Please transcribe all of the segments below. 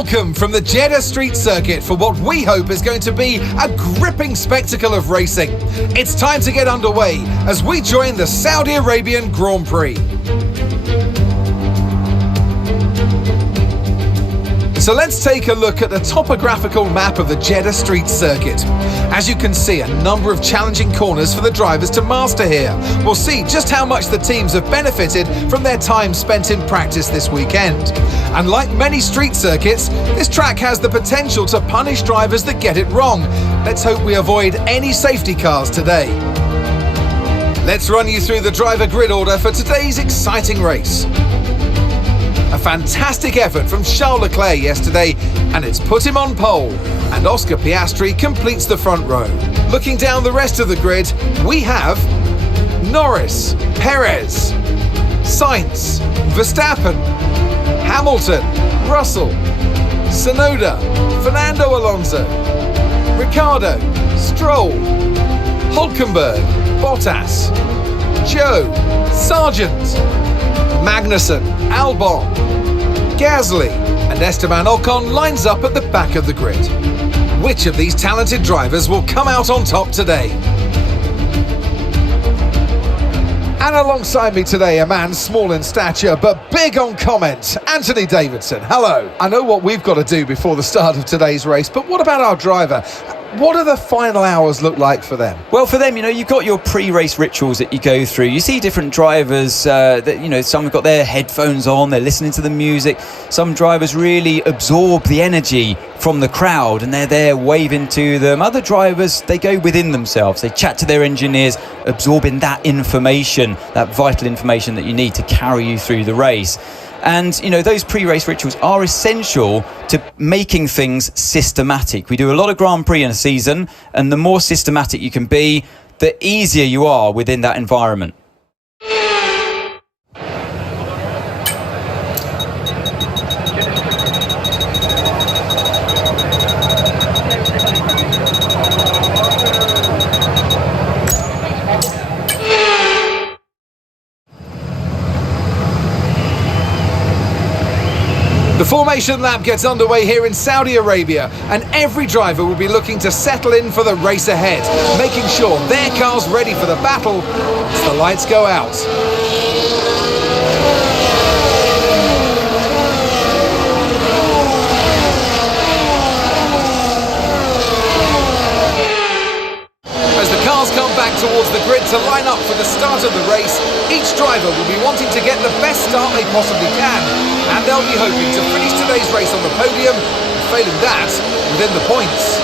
Welcome from the Jeddah Street Circuit for what we hope is going to be a gripping spectacle of racing. It's time to get underway as we join the Saudi Arabian Grand Prix. So let's take a look at the topographical map of the Jeddah Street Circuit. As you can see, a number of challenging corners for the drivers to master here. We'll see just how much the teams have benefited from their time spent in practice this weekend. And like many street circuits, this track has the potential to punish drivers that get it wrong. Let's hope we avoid any safety cars today. Let's run you through the driver grid order for today's exciting race. A fantastic effort from Charles Leclerc yesterday, and it's put him on pole. And Oscar Piastri completes the front row. Looking down the rest of the grid, we have Norris, Perez, Sainz, Verstappen, Hamilton, Russell, Tsunoda, Fernando Alonso, Ricciardo, Stroll, Hülkenberg, Bottas, Joe, Sargent, Magnussen, Albon, Gasly and Esteban Ocon lines up at the back of the grid. Which of these talented drivers will come out on top today? And alongside me today, a man small in stature but big on comment, Anthony Davidson. Hello. I know what we've got to do before the start of today's race, but what about our driver? What do the final hours look like for them? Well, for them, you've got your pre-race rituals that you go through. You see different drivers that, some have got their headphones on, they're listening to the music. Some drivers really absorb the energy from the crowd and they're there waving to them. Other drivers, they go within themselves. They chat to their engineers, absorbing that information, that vital information that you need to carry you through the race. And, those pre-race rituals are essential to making things systematic. We do a lot of Grand Prix in a season, and the more systematic you can be, the easier you are within that environment. The formation lap gets underway here in Saudi Arabia, and every driver will be looking to settle in for the race ahead, making sure their car's ready for the battle as the lights go out. As the cars come back towards the grid to line up for the start of the race, each driver will be wanting to get the best start they possibly can. And they'll be hoping to finish today's race on the podium, and failing that, within the points.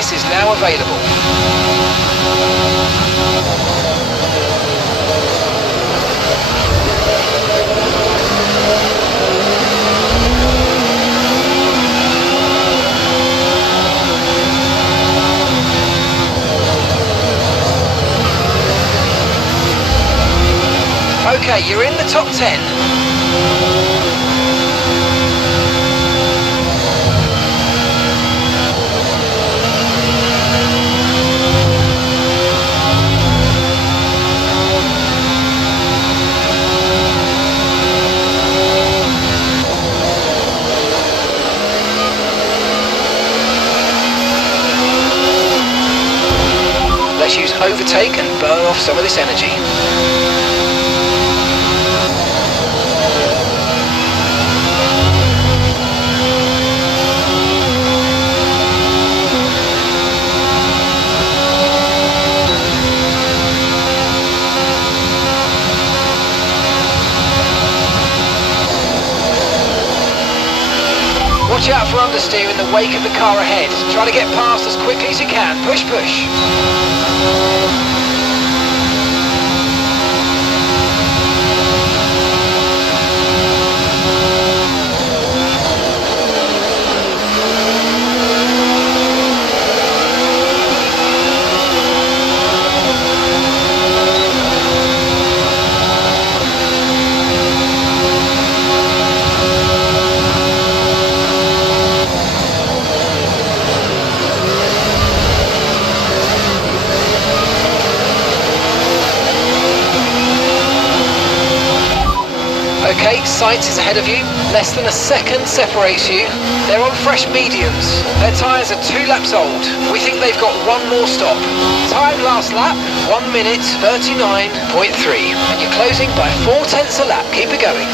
price is now available. Okay, you're in the top 10. Let's use overtake and burn off some of this energy. Watch out for understeer in the wake of the car ahead. Try to get past as quickly as you can. Push, push. Okay, Sainz is ahead of you. Less than a second separates you. They're on fresh mediums. Their tyres are 2 laps old. We think they've got one more stop. Time last lap, 1 minute 39.3. And you're closing by 0.4 a lap. Keep it going.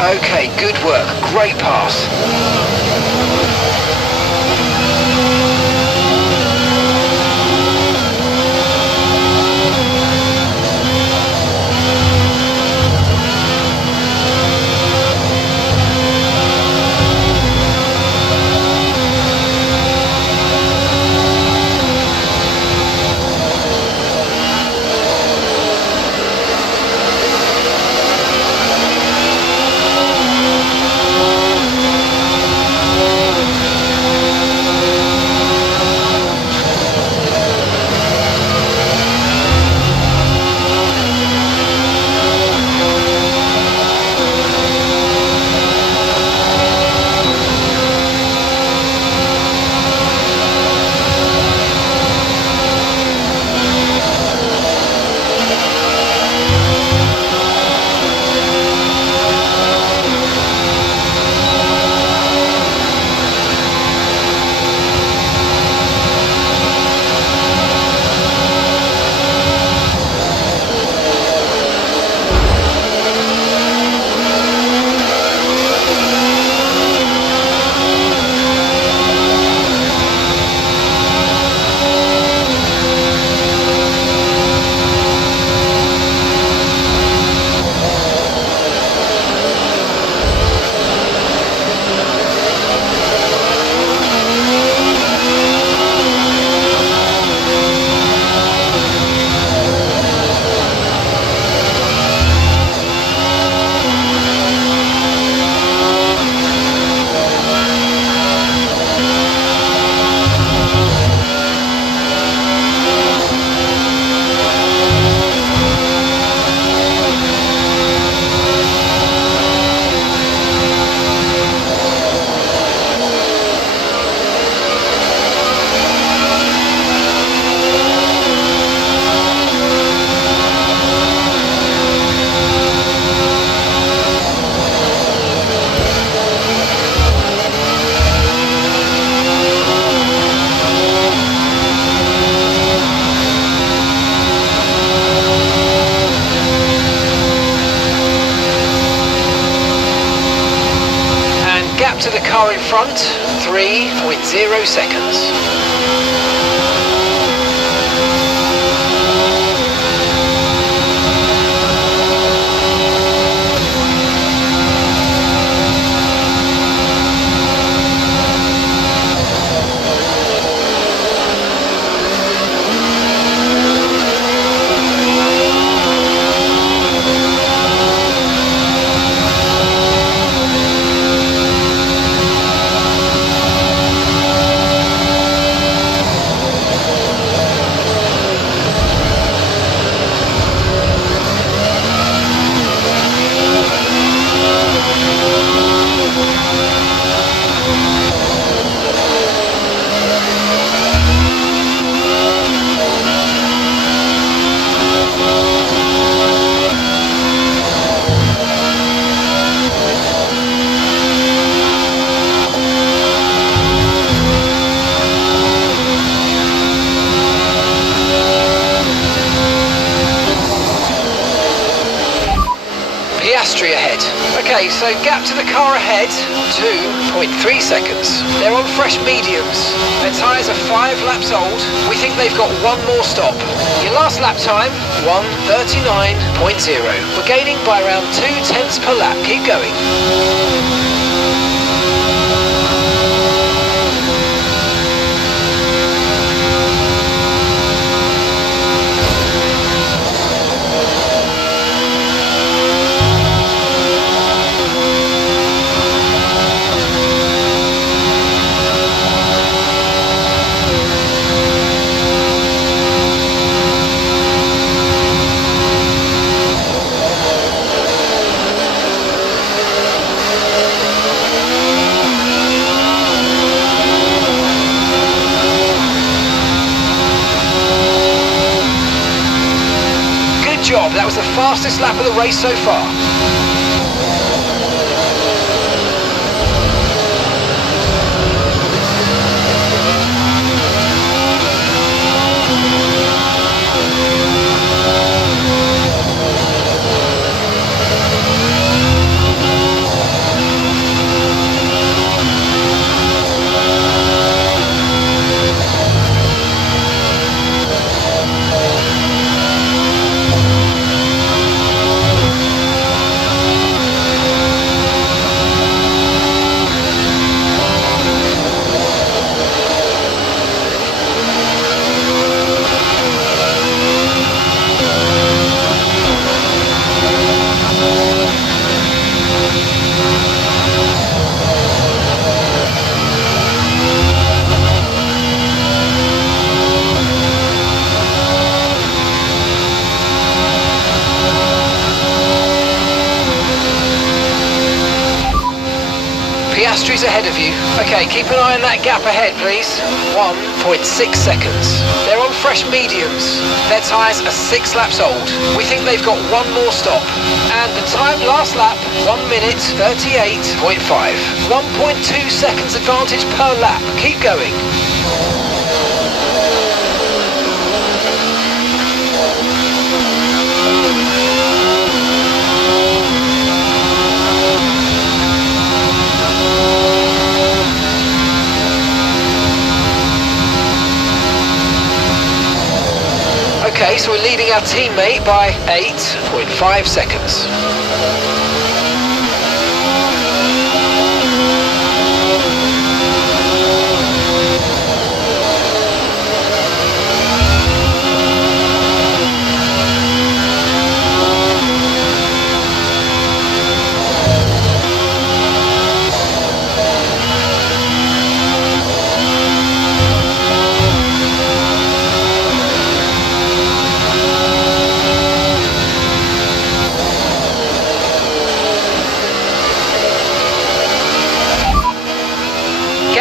Okay, good work. Great pass. front, 3.0 seconds. Piastri ahead. Okay, so gap to the car ahead, 2.3 seconds. They're on fresh mediums. Their tyres are 5 laps old. We think they've got one more stop. Your last lap time, 1:39.0. We're gaining by around 0.2 per lap. Keep going. Job. That was the fastest lap of the race so far. Piastri's ahead of you. Okay, keep an eye on that gap ahead, please. 1.6 seconds. They're on fresh mediums. Their tyres are 6 laps old. We think they've got one more stop. And the time last lap, 1:38.5. 1.2 seconds advantage per lap. Keep going. Okay, so we're leading our teammate by 8.5 seconds.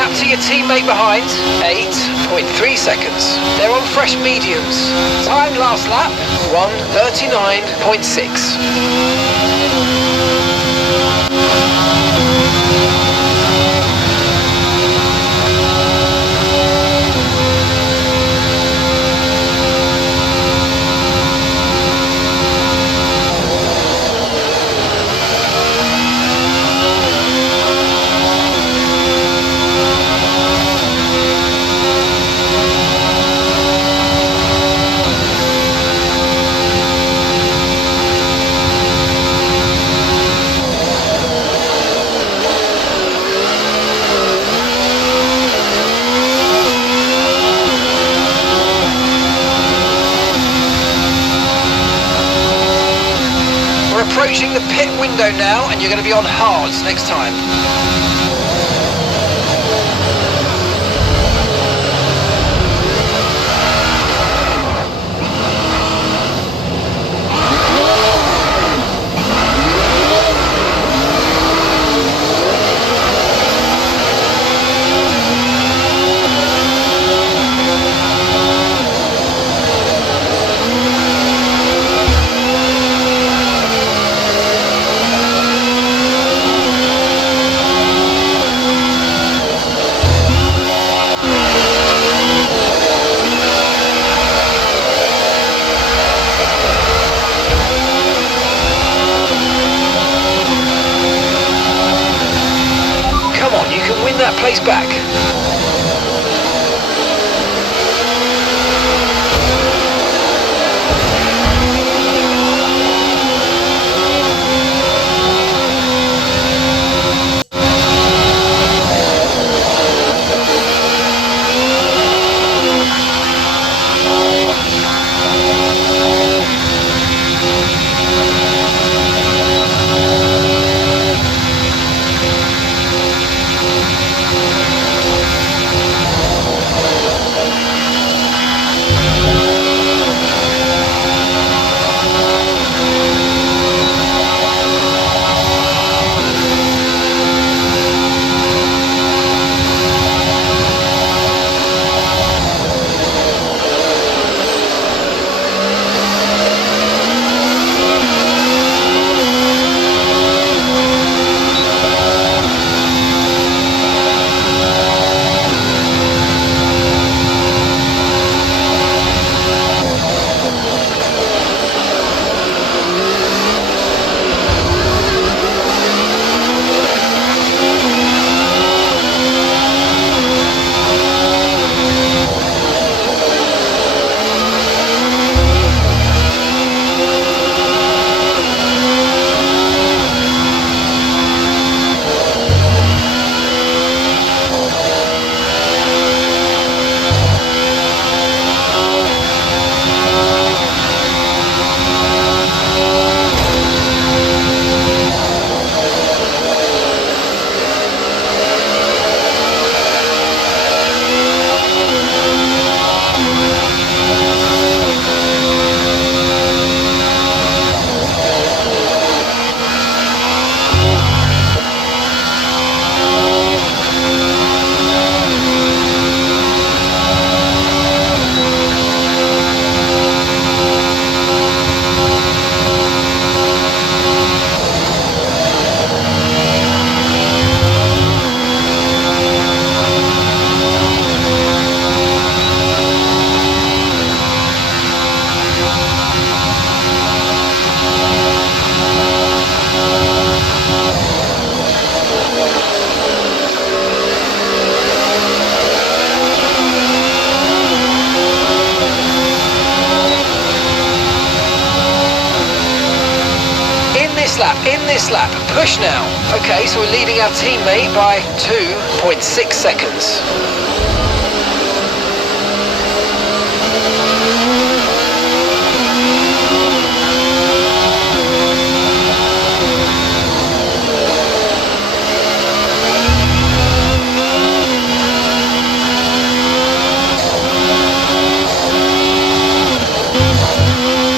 To your teammate behind, 8.3 seconds. They're on fresh mediums. Time last lap, 1:39.6. approaching the pit window now, and you're going to be on hards next time. That place back. In this lap, push now. Okay, so we're leading our teammate by 2.6 seconds.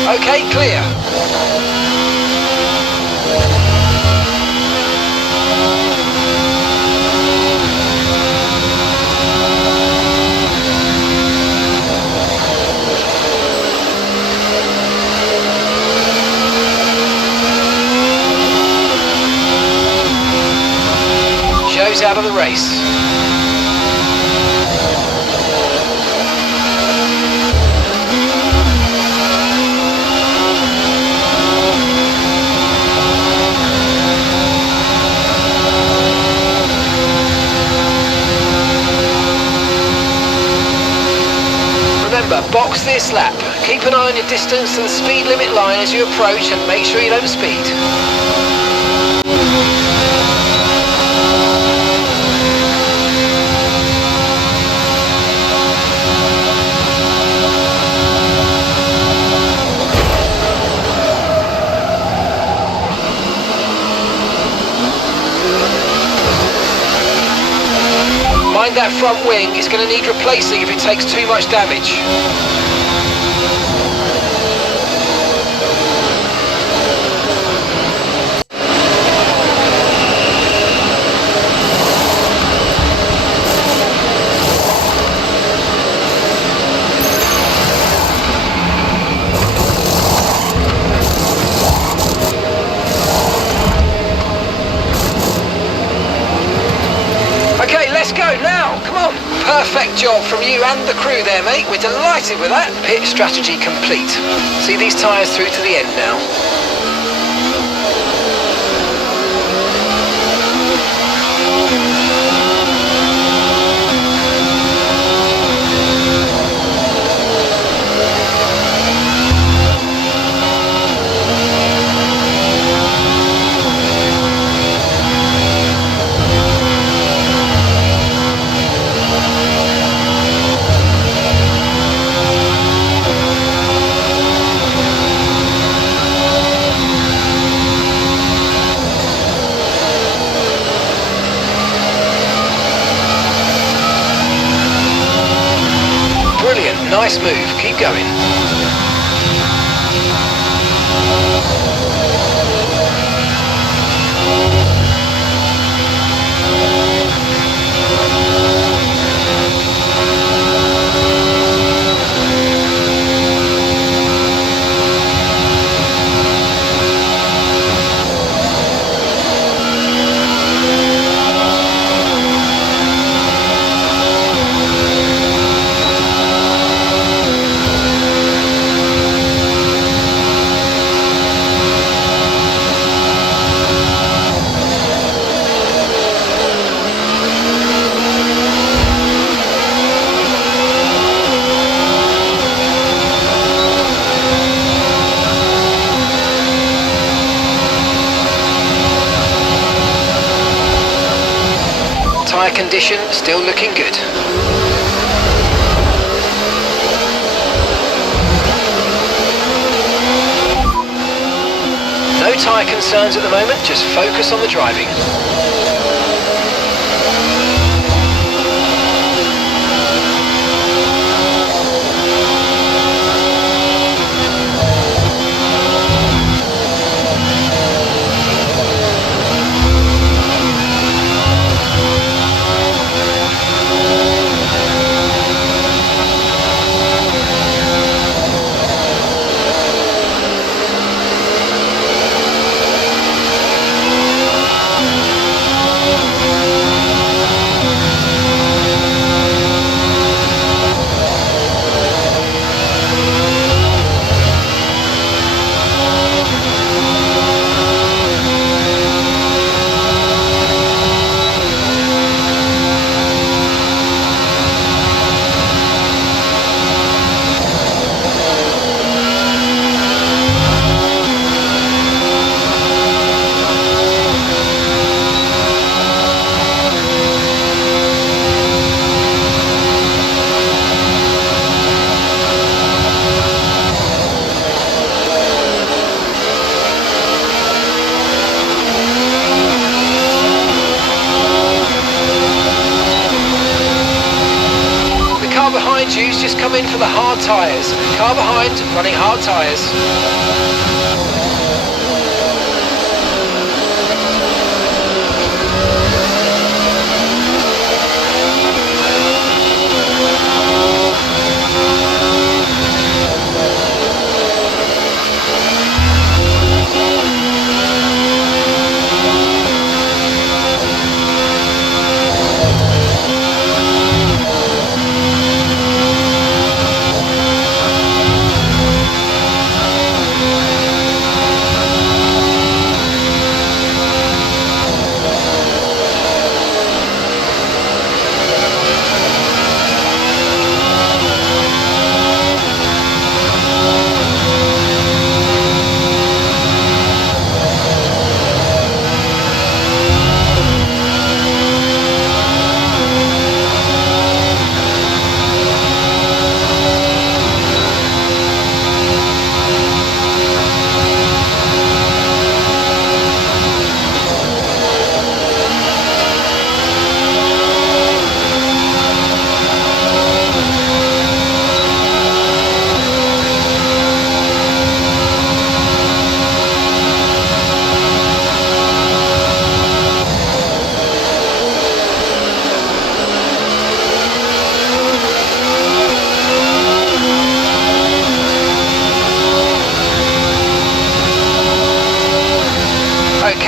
Okay, clear. Joe's out of the race. Remember, box this lap. Keep an eye on your distance to the speed limit line as you approach and make sure you don't speed. that front wing is going to need replacing if it takes too much damage. Let's go now, come on. Perfect job from you and the crew there, mate. We're delighted with that. Pit strategy complete. See these tyres through to the end now. Nice move, keep going. Tyre condition still looking good. No tyre concerns at the moment, just focus on the driving. You's just come in for the hard tyres. Car behind, running hard tyres.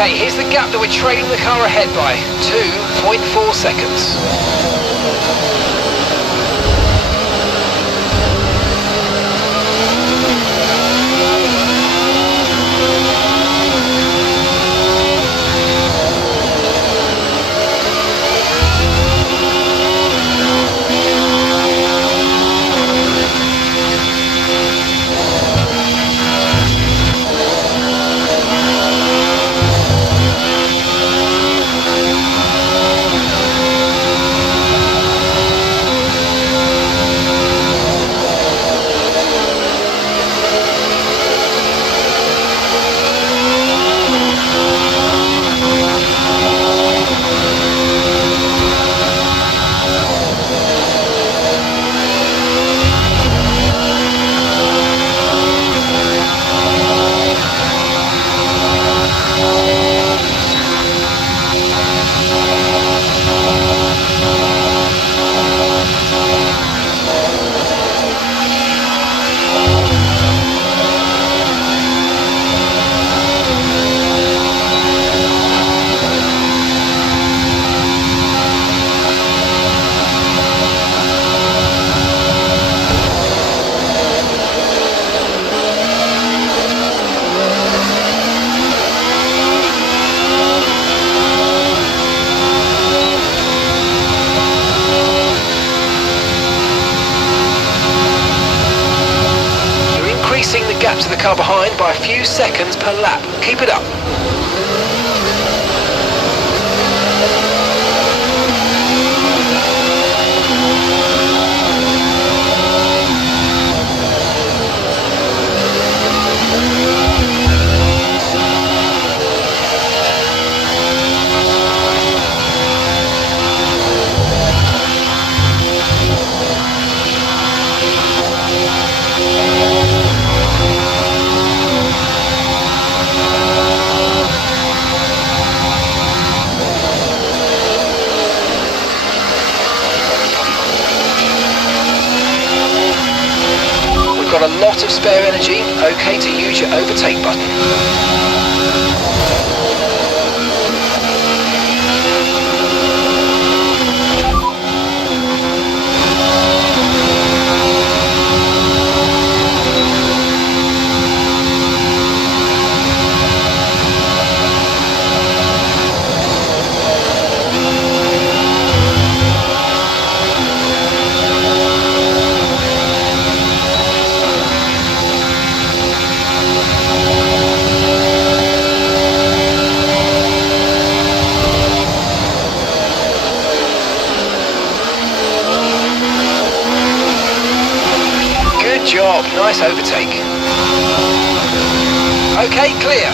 Okay, here's the gap that we're trailing the car ahead by, 2.4 seconds. Gap to the car behind by a few seconds per lap. Keep it up. Got a lot of spare energy, okay to use your overtake button. Job, nice overtake. Okay, clear.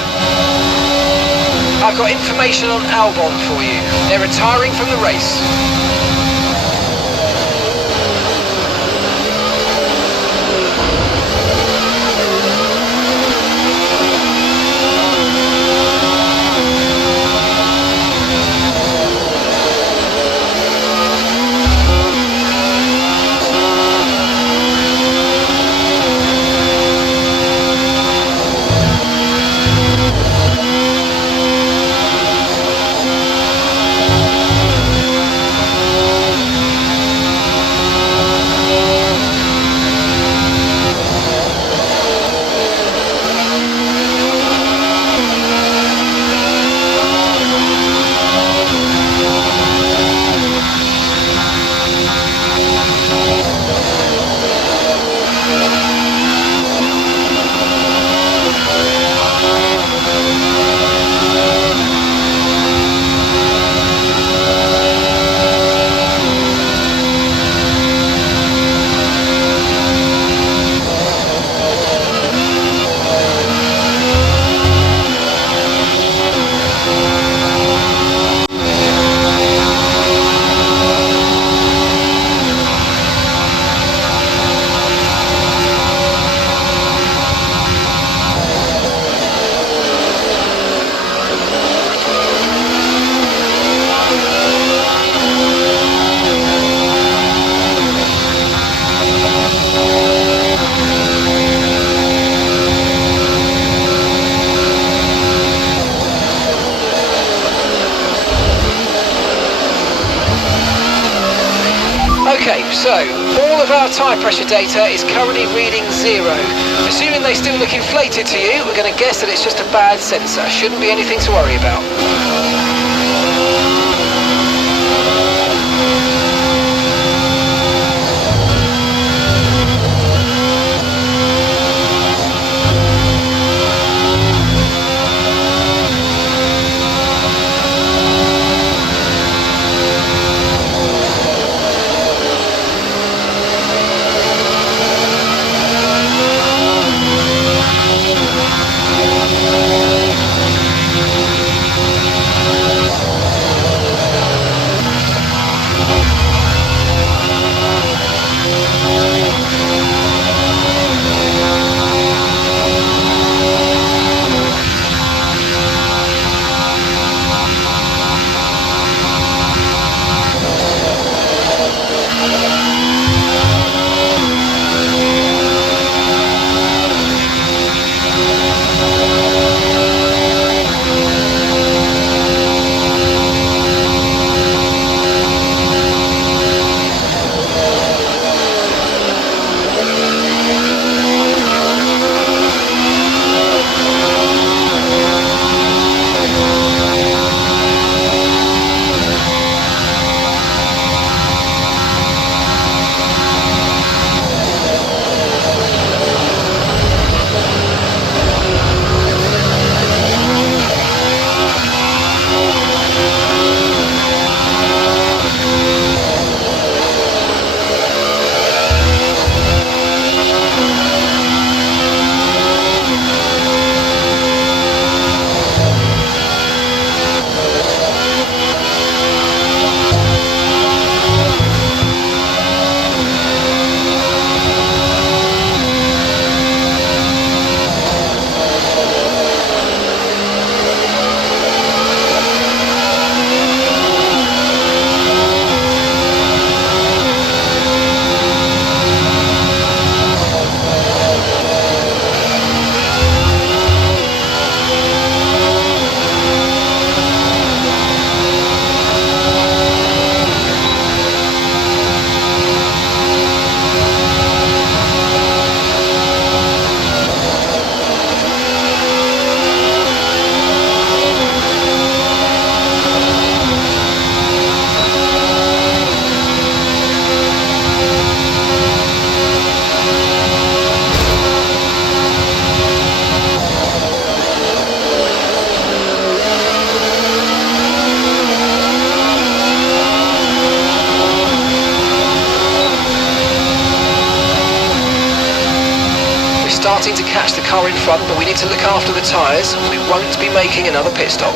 I've got information on Albon for you. They're retiring from the race. Okay, so all of our tyre pressure data is currently reading 0. Assuming they still look inflated to you, we're going to guess that it's just a bad sensor. Shouldn't be anything to worry about. Starting to catch the car in front, but we need to look after the tyres. We won't be making another pit stop.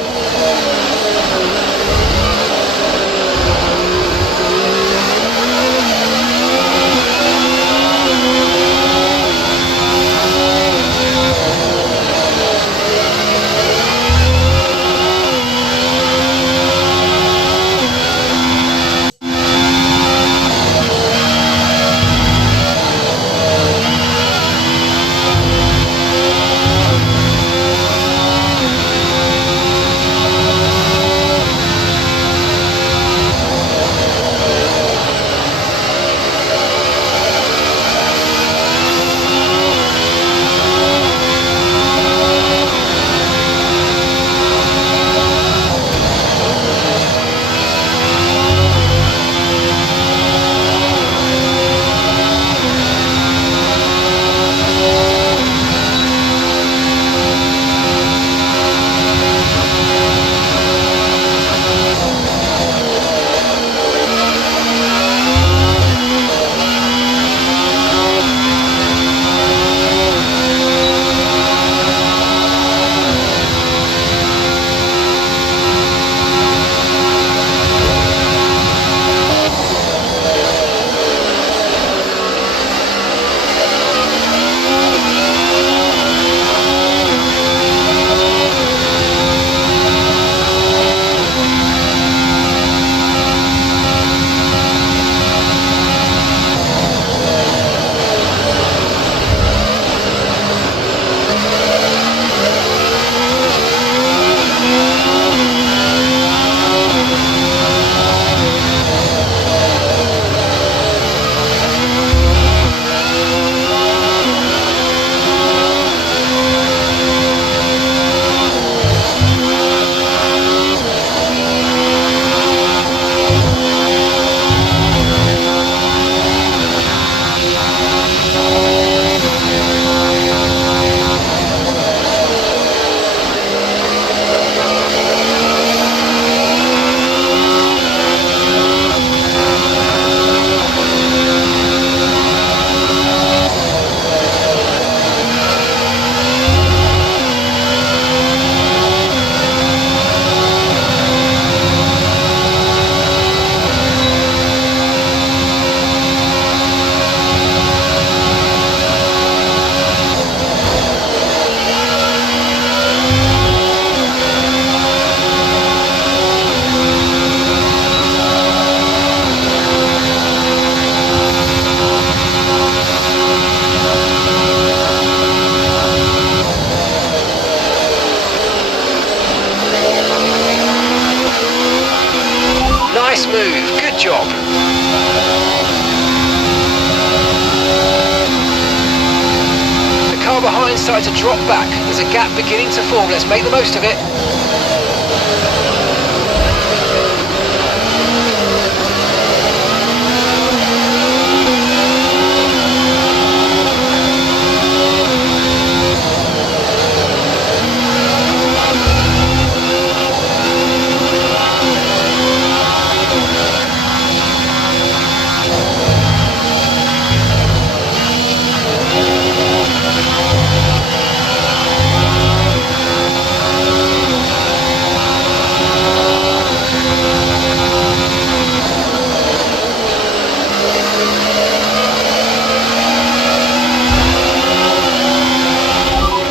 decide to drop back. There's a gap beginning to form. Let's make the most of it.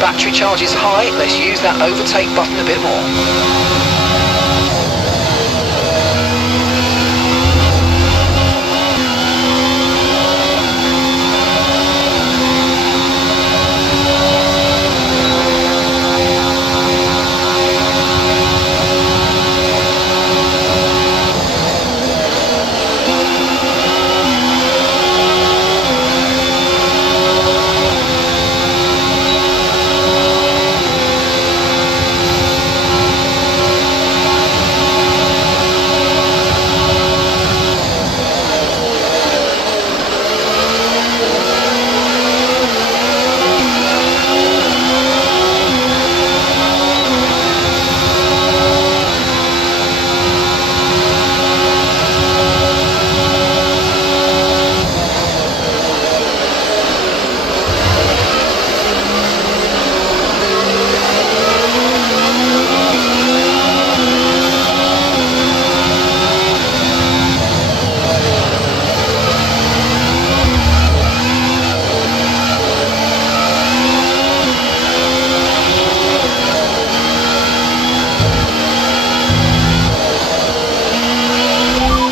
Battery charge is high, let's use that overtake button a bit more.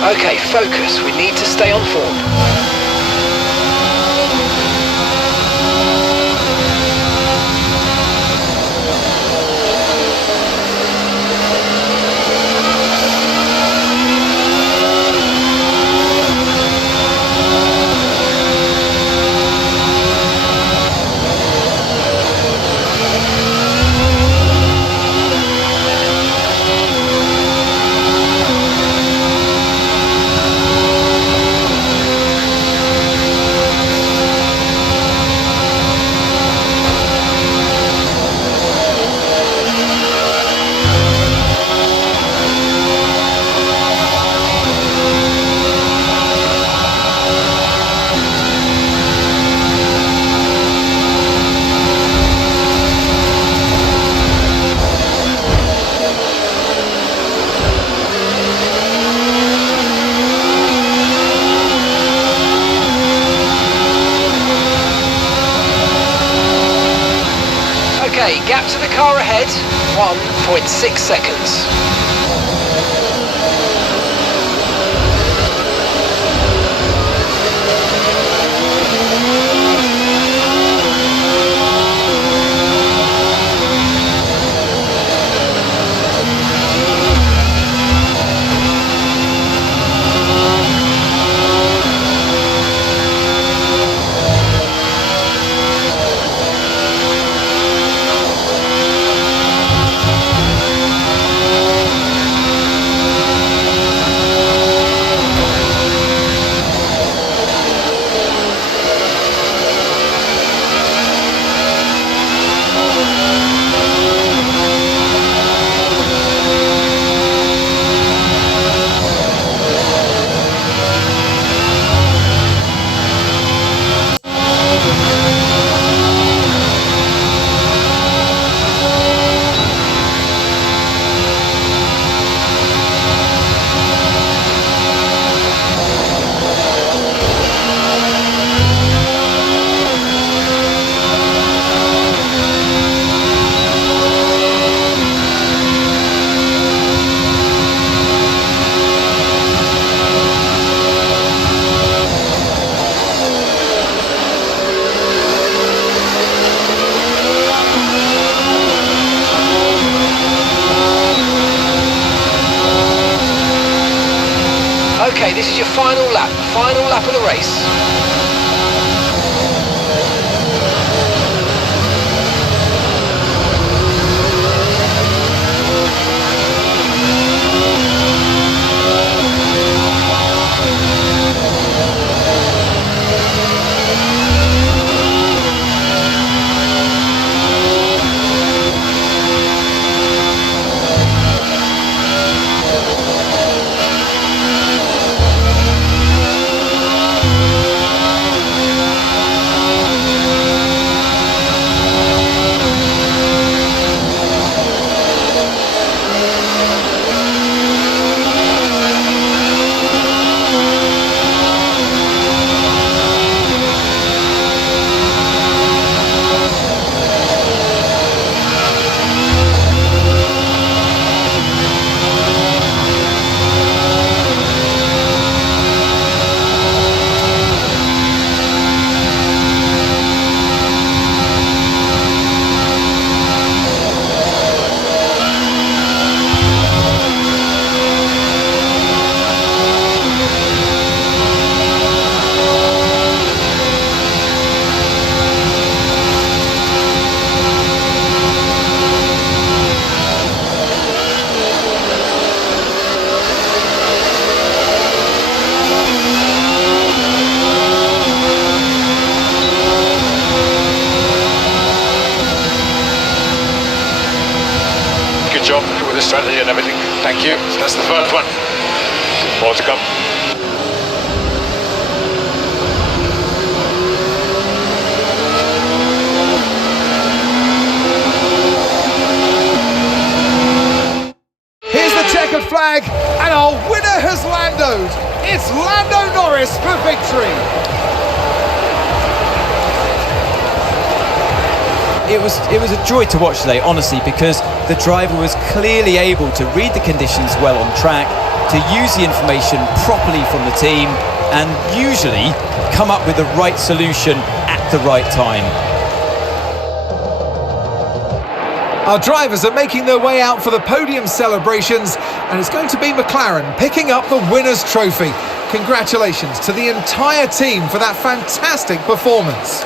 Okay, focus. We need to stay on form. Okay, gap to the car ahead, 1.6 seconds. Okay, this is your final lap of the race. the strategy and everything. Thank you. That's the first one. More to come. Here's the checkered flag, and our winner has Landoed. It's Lando Norris for victory. It was a joy to watch today, honestly, because the driver was clearly able to read the conditions well on track, to use the information properly from the team, and usually come up with the right solution at the right time. Our drivers are making their way out for the podium celebrations, and it's going to be McLaren picking up the winner's trophy. Congratulations to the entire team for that fantastic performance.